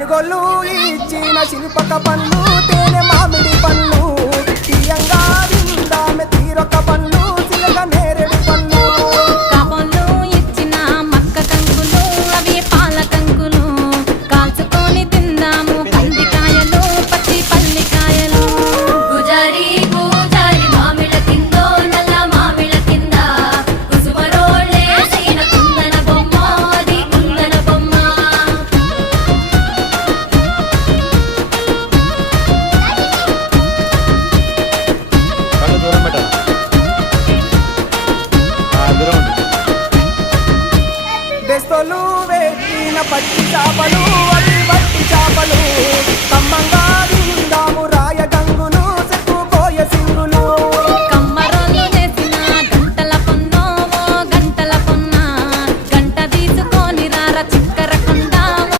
తెనుగొల్లు ఇచ్చిన శిల్పక పళ్ళు తేనె మామిడి పళ్ళు తీయంగా విందామె తీరొక పళ్ళు చిలక నేరేడు పళ్ళు కాబోళ్ళు ఇచ్చిన మక్క కంకులు అవి పాల కంకులు కాల్చుకొని తిందాము పందికాయలు పచ్చి పల్లికాయలు గుజారి గుజారి మామిళ్ళ కిందో నల్ల మామిళ్ళ కింద కుసుమరోళ్ళే సీన కుందన బొమ్మ అది కుందన బొమ్మ కళ్ళు దూరం పెట్టాలి. దూరం ఉండు. బెస్తలు వేసిన పచ్చి చేపలు అవి వట్టి చేపలు కమ్మంగా